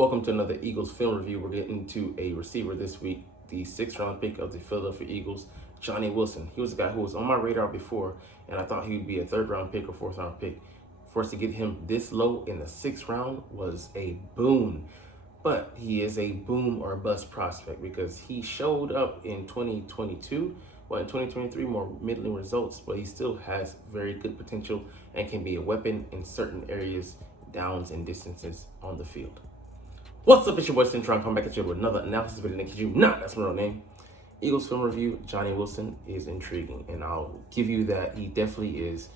Welcome to another Eagles film review. We're getting to a receiver this week, the 6th-round pick of the Philadelphia Eagles, Johnny Wilson. He was a guy who was on my radar before, and I thought he would be a 3rd-round pick or 4th-round pick. For us to get him this low in the 6th round was a boon. But he is a boom or bust prospect because he showed up in 2022. Well, in 2023, more middling results, but he still has very good potential and can be a weapon in certain areas, downs, and distances on the field. What's up, it's your boy Cintron, come back at you with another analysis video. Kid you not, that's my real name. Eagles film review, Johnny Wilson is intriguing, and I'll give you that he definitely is.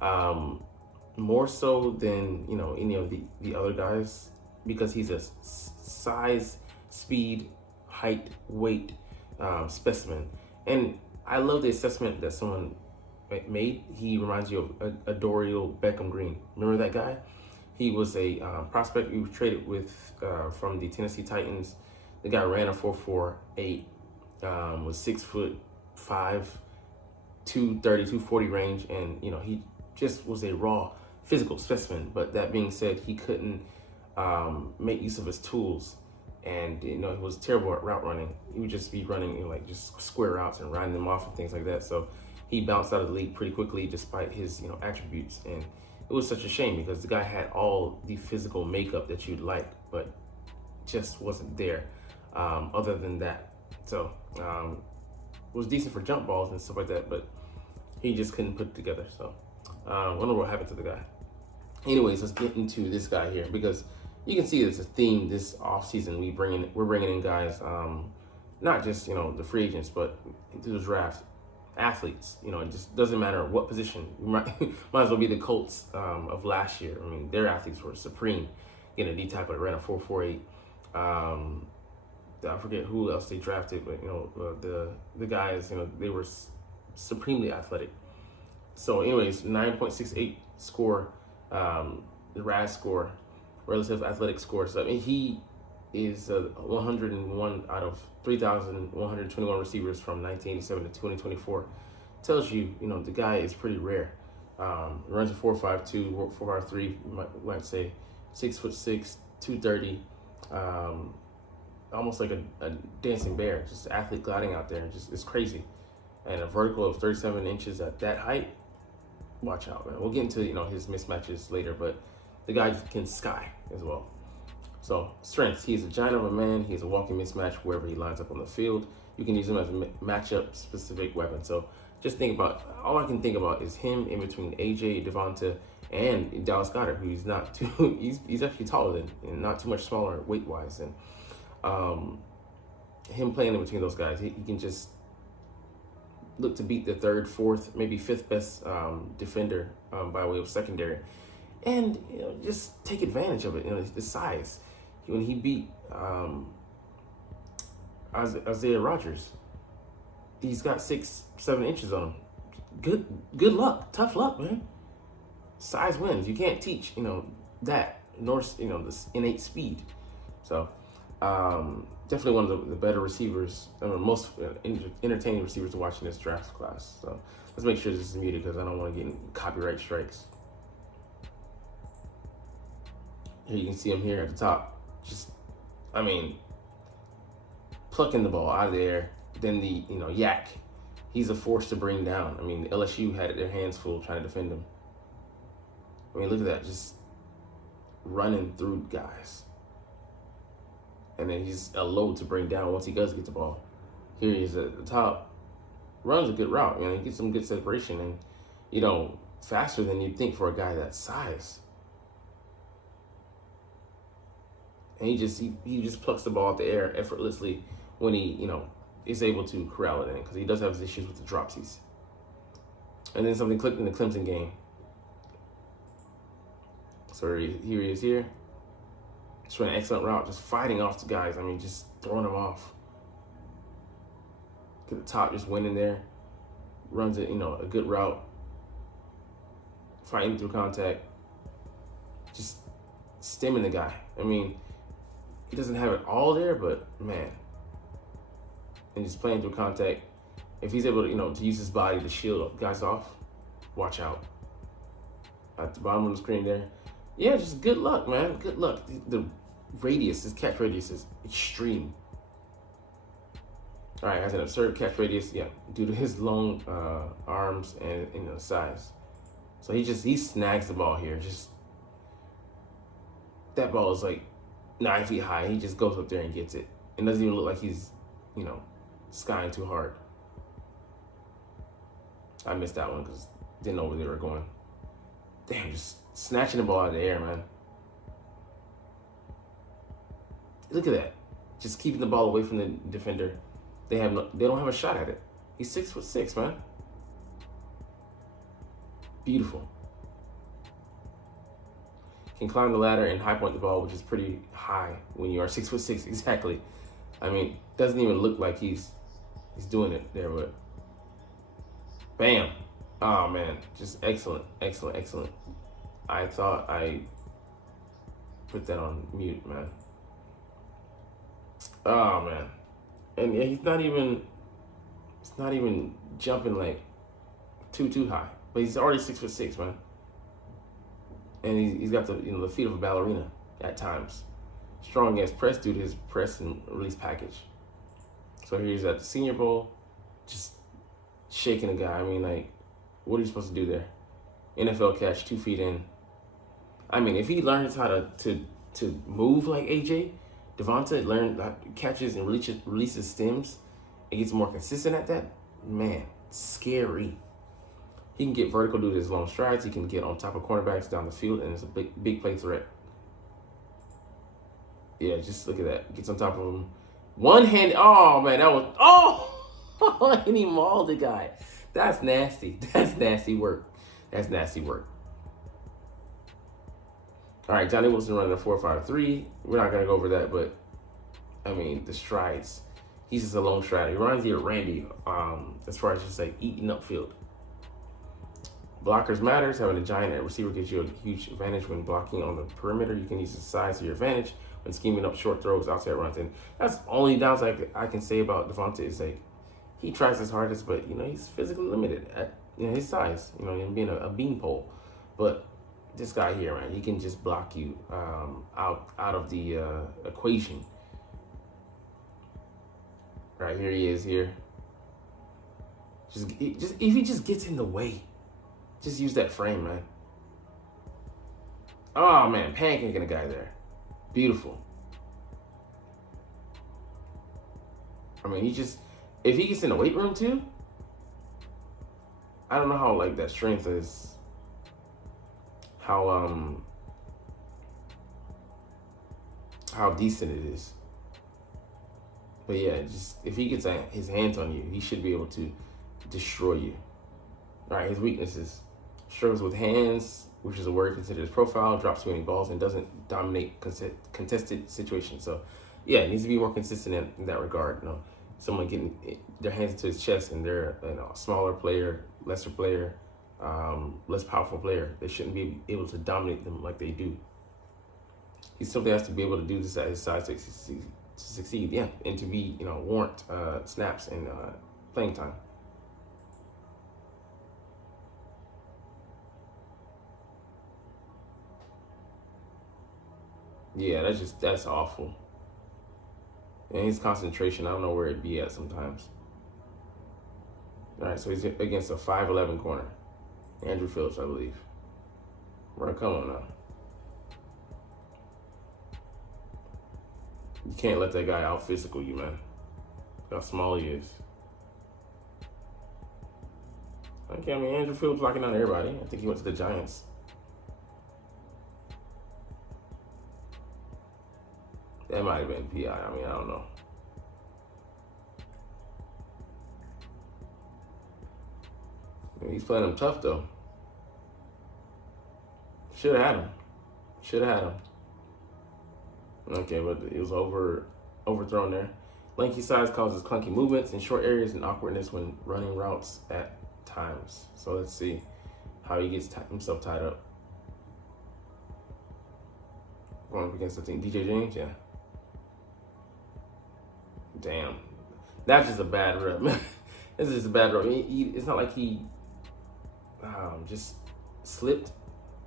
More so than, any of the other guys, because he's a size, speed, height, weight specimen. And I love the assessment that someone made. He reminds you of Adorial Beckham Green. Remember that guy? He was a prospect we traded with from the Tennessee Titans. The guy ran a 4.48, was 6'5", 230, 240 range, and he just was a raw physical specimen. But that being said, he couldn't make use of his tools, and he was terrible at route running. He would just be running like just square routes and riding them off and things like that. So he bounced out of the league pretty quickly despite his attributes, and it was such a shame because the guy had all the physical makeup that you'd like, but just wasn't there other than that. So it was decent for jump balls and stuff like that, but he just couldn't put it together. So wonder what happened to the guy. Anyways, let's get into this guy here, because you can see there's a theme this offseason. We're bringing in guys, not just the free agents, but into the draft, athletes. It just doesn't matter what position. You might as well be the Colts of last year. I mean, their athletes were supreme. Getting a D tackle that ran a 4.48. I forget who else they drafted, but the guys, they were supremely athletic. So, anyways, 9.68 score, the RAS score, relative athletic score. So I mean, he is 101 out of 3,121 receivers from 1987 to 2024. Tells you, the guy is pretty rare. Runs a 4.52, 4.53, you might say, 6'6", 230, almost like a dancing bear, just athlete gliding out there. It's crazy. And a vertical of 37 inches at that height. Watch out, man. We'll get into his mismatches later, but the guy can sky as well. So, strengths. He's a giant of a man. He's a walking mismatch wherever he lines up on the field. You can use him as a matchup-specific weapon. So, just think about, all I can think about is him in between AJ, Devonta, and Dallas Goedert, who he's not too, he's actually taller than, and not too much smaller weight-wise. And him playing in between those guys, he can just look to beat the 3rd, 4th, maybe 5th best defender by way of secondary. And just take advantage of it. The size. When he beat Isaiah Rodgers, he's got 6-7 inches on him. Good luck, tough luck, man. Size wins. You can't teach that, nor this innate speed. So definitely one of the better receivers, most entertaining receivers to watch in this draft class. So let's make sure this is muted because I don't want to get copyright strikes. Here you can see him here at the top. Plucking the ball out of the air. Then the, yak. He's a force to bring down. I mean, LSU had their hands full trying to defend him. I mean, look at that. Just running through guys. And then he's a load to bring down once he does get the ball. Here he is at the top. Runs a good route. He gets some good separation and, faster than you'd think for a guy that size. And he just plucks the ball out the air effortlessly when he, is able to corral it in, because he does have his issues with the dropsies. And then something clicked in the Clemson game. So here he is here. Just ran an excellent route, just fighting off the guys. Just throwing them off. Get the top, just went in there. Runs it, a good route. Fighting through contact. Just stemming the guy. He doesn't have it all there, but man. And just playing through contact. If he's able to, to use his body to shield guys off, watch out. At the bottom of the screen there. Yeah, just good luck, man. Good luck. The radius, his catch radius is extreme. All right, has an absurd catch radius, yeah, due to his long arms and size. So he snags the ball here. Just that ball is like 9 feet high. He just goes up there and gets it. It doesn't even look like he's, skying too hard. I missed that one because didn't know where they were going. Damn, just snatching the ball out of the air, man. Look at that. Just keeping the ball away from the defender. They don't have a shot at it. He's 6'6", man. Beautiful. Can climb the ladder and high point the ball, which is pretty high when you are 6'6". Exactly. I mean, doesn't even look like he's doing it there, but bam. Oh man, just excellent, excellent, excellent. I thought I put that on mute, man. Oh man. And yeah, he's not even jumping like too high. But he's already 6'6", man. And he's got the feet of a ballerina at times. Strong against press due to his press and release package. So he's at the Senior Bowl, just shaking a guy. I mean, like, what are you supposed to do there? NFL catch, 2 feet in. I mean, if he learns how to move like AJ, Devonta catches and releases stems and gets more consistent at that, man, scary. He can get vertical due to his long strides. He can get on top of cornerbacks down the field, and it's a big play threat. Yeah, just look at that. Gets on top of him. One hand. Oh, man, that was... Oh! And he mauled the guy. That's nasty. That's nasty work. That's nasty work. All right, Johnny Wilson running a 4.53. We're not going to go over that, but, I mean, the strides. He's just a long strider. He reminds me of Randy as far as just, like, eating upfield. Blockers matters. Having a giant at receiver gives you a huge advantage when blocking on the perimeter. You can use the size to your advantage when scheming up short throws, outside runs. And that's the only downside I can say about Devonta is, like, he tries his hardest, but, he's physically limited at his size, and being a beanpole. But this guy here, man, he can just block you out of the equation. Right, here he is here. Just if he just gets in the way. Just use that frame, man. Oh, man, pancaking a guy there. Beautiful. I mean, if he gets in the weight room too, I don't know how, like, that strength is, how decent it is. But yeah, just if he gets his hands on you, he should be able to destroy you. All right, his weaknesses. Struggles with hands, which is a word considered his profile, drops too many balls, and doesn't dominate contested situations. So, yeah, it needs to be more consistent in that regard. Someone getting their hands into his chest and they're a smaller player, lesser player, less powerful player. They shouldn't be able to dominate them like they do. He simply has to be able to do this at his size to succeed, yeah, and to be, warrant snaps and playing time. Yeah, that's awful. And his concentration, I don't know where it'd be at sometimes. All right, so he's against a 5'11" corner. Andrew Phillips, I believe. Bro, come on now. You can't let that guy out physical you, man. How small he is. Okay, I mean, Andrew Phillips locking down everybody. I think he went to the Giants. That might have been PI. I mean, I don't know. I mean, he's playing him tough, though. Should have had him. Okay, but it was overthrown there. Lanky size causes clunky movements in short areas and awkwardness when running routes at times. So let's see how he gets himself tied up. Going up against the team. DJ James, yeah. Damn. That's just a bad rep. This is just a bad rep. It's not like he just slipped.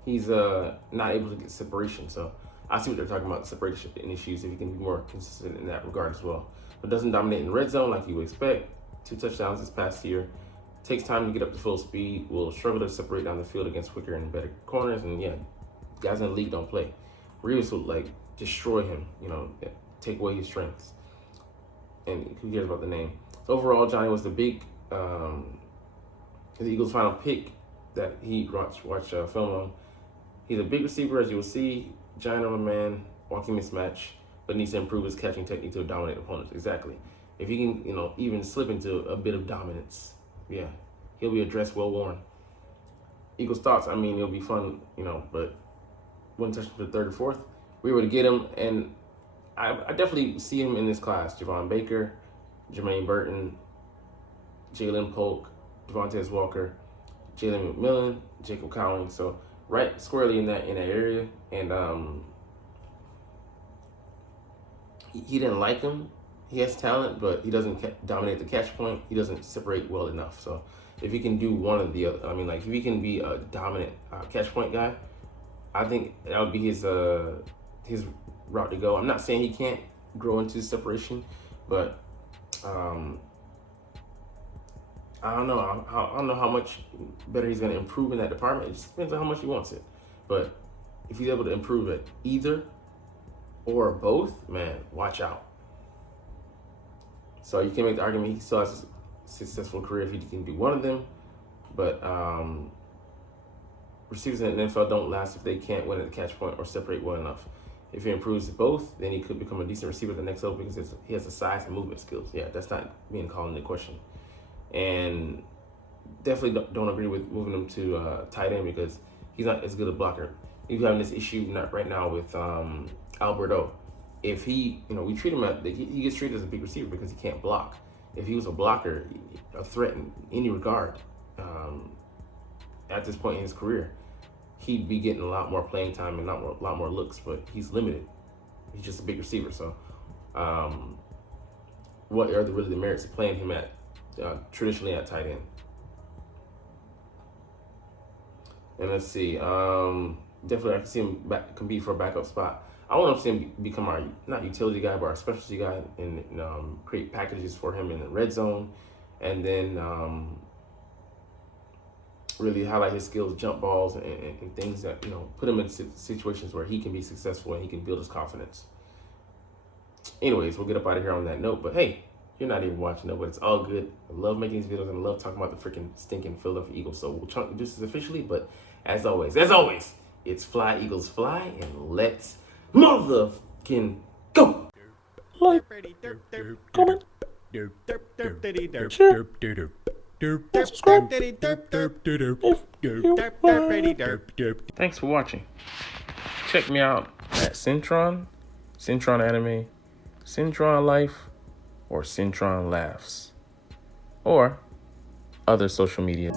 He's not able to get separation. So I see what they're talking about, separation issues, if he can be more consistent in that regard as well. But doesn't dominate in the red zone like you would expect. 2 touchdowns this past year. Takes time to get up to full speed. Will struggle to separate down the field against quicker and better corners. And yeah, guys in the league don't play. Reeves will like destroy him, take away his strengths. And who cares about the name? Overall, Johnny was the Eagles' final pick that he watched film on. He's a big receiver, as you will see, giant of a man, walking mismatch, but needs to improve his catching technique to dominate opponents. Exactly. If he can, even slip into a bit of dominance, yeah, he'll be a dress well worn. Eagles thoughts, it'll be fun, but one touch for the third or fourth, we were to get him, and I definitely see him in this class. Javon Baker, Jermaine Burton, Jalen Polk, Devontae Walker, Jalen McMillan, Jacob Cowling. So right squarely in that area. And he didn't like him. He has talent, but he doesn't dominate the catch point. He doesn't separate well enough. So if he can do one or the other, if he can be a dominant catch point guy, I think that would be his route to go. I'm not saying he can't grow into separation, but I don't know. I don't know how much better he's going to improve in that department. It just depends on how much he wants it. But if he's able to improve at either or both, man, watch out. So you can make the argument he still has a successful career if he can do one of them. But receivers in the NFL don't last if they can't win at the catch point or separate well enough. If he improves both, then he could become a decent receiver at the next level because he has the size and movement skills. Yeah, that's not being called into question. And definitely don't agree with moving him to tight end because he's not as good a blocker. He's having this issue right now with Alberto. If he, we treat him he gets treated as a big receiver because he can't block. If he was a blocker, a threat in any regard, at this point in his career, he'd be getting a lot more playing time and a lot more looks, but he's limited. He's just a big receiver. So what are really the merits of playing him at traditionally at tight end? And let's see, definitely I can see him compete for a backup spot. I want to see him become our, not utility guy, but our specialty guy, and create packages for him in the red zone, and then really highlight his skills, jump balls, and things that, put him in situations where he can be successful and he can build his confidence. Anyways, we'll get up out of here on that note, but hey, you're not even watching it, but it's all good. I love making these videos and I love talking about the freaking stinking Philadelphia Eagles. So we'll chunk this officially, but as always, it's Fly Eagles Fly, and let's motherfucking go! Like, comment, share, subscribe if you Thanks for watching. Check me out at Cintron, Cintron Anime, Cintron Life, or Cintron Laughs, or other social media.